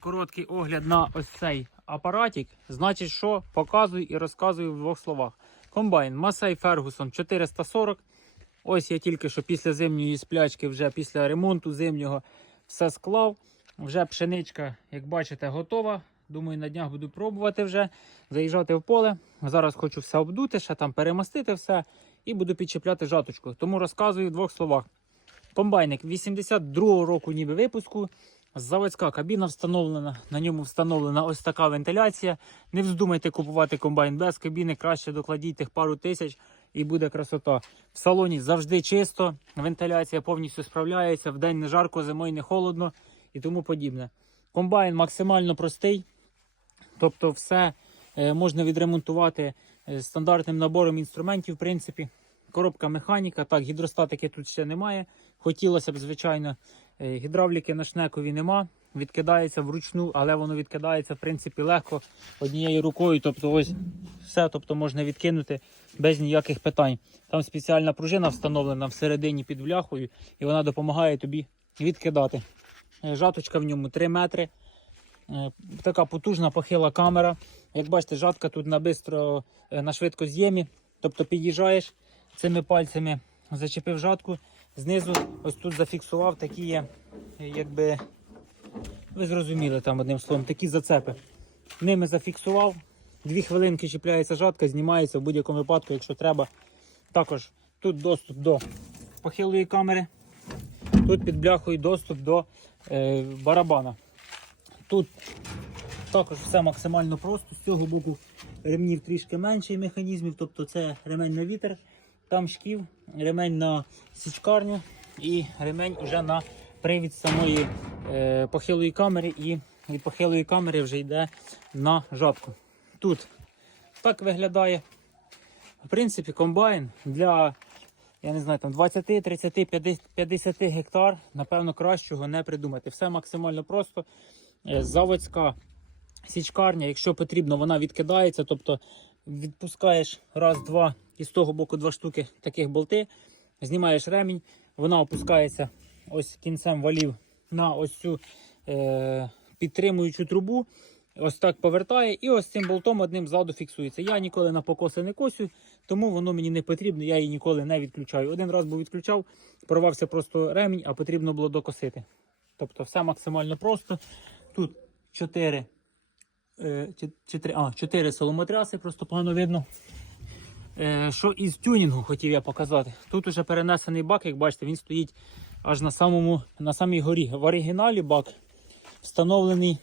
Короткий огляд на ось цей апаратик. Значить, що показую і розказую в двох словах. Комбайн Massey Ferguson 440. Ось я тільки що після зимньої сплячки, вже після ремонту зимнього все склав. Вже пшеничка, як бачите, готова. Думаю, на днях буду пробувати вже заїжджати в поле. Зараз хочу все обдути, ще там перемастити все і буду підчепляти жаточку. Тому розказую в двох словах. Комбайник 82-го року ніби випуску. Заводська кабіна встановлена. На ньому встановлена ось така вентиляція. Не вздумайте купувати комбайн без кабіни, краще докладіть тих пару тисяч і буде красота. В салоні завжди чисто, вентиляція повністю справляється, вдень не жарко, зимою не холодно і тому подібне. Комбайн максимально простий, тобто все е, можна відремонтувати е, стандартним набором інструментів, в принципі. Коробка механіка, так, гідростатики тут ще немає. Хотілося б, звичайно, гідравліки на шнекові нема. Відкидається вручну, але воно відкидається в принципі легко однією рукою. Тобто, ось все тобто, можна відкинути без ніяких питань. Там спеціальна пружина встановлена всередині під вляхою, і вона допомагає тобі відкидати. Е, Жаточка в ньому 3 метри. Е, Така потужна похила камера. Як бачите, жатка тут на бистро е, на швидкоз'ємі. Тобто під'їжджаєш цими пальцями, зачепив жатку, знизу ось тут зафіксував такі є, якби ви зрозуміли там одним словом, такі зацепи. Ними зафіксував. Дві хвилинки чіпляється жатка, знімається в будь-якому випадку, якщо треба. Також тут доступ до похилої камери. Тут під бляхою доступ до е, барабана. Тут також все максимально просто. З цього боку ремнів трішки менший механізмів, тобто це ремень на вітер, там шків, ремень на січкарню і ремень вже на привід самої е, похилої камери і від похилої камери вже йде на жатку. Тут так виглядає. В принципі, комбайн для я не знаю, там 20, 30, 50, 50 гектар, напевно, кращого не придумати. Все максимально просто. Е, Заводська січкарня, якщо потрібно, вона відкидається. Тобто відпускаєш раз, два і з того боку два штуки таких болти, знімаєш ремінь, вона опускається ось кінцем валів на ось цю е, підтримуючу трубу. Ось так повертає, і ось цим болтом одним ззаду фіксується. Я ніколи на покоси не косю, тому воно мені не потрібно, я її ніколи не відключаю. Один раз був відключав, порвався просто ремінь, а потрібно було докосити. Тобто все максимально просто. Тут 4, е, 4, а, 4 соломотряси, просто погано видно. Е, що із тюнінгу хотів я показати. Тут уже перенесений бак, як бачите, він стоїть аж на самому, на самій горі. В оригіналі бак встановлений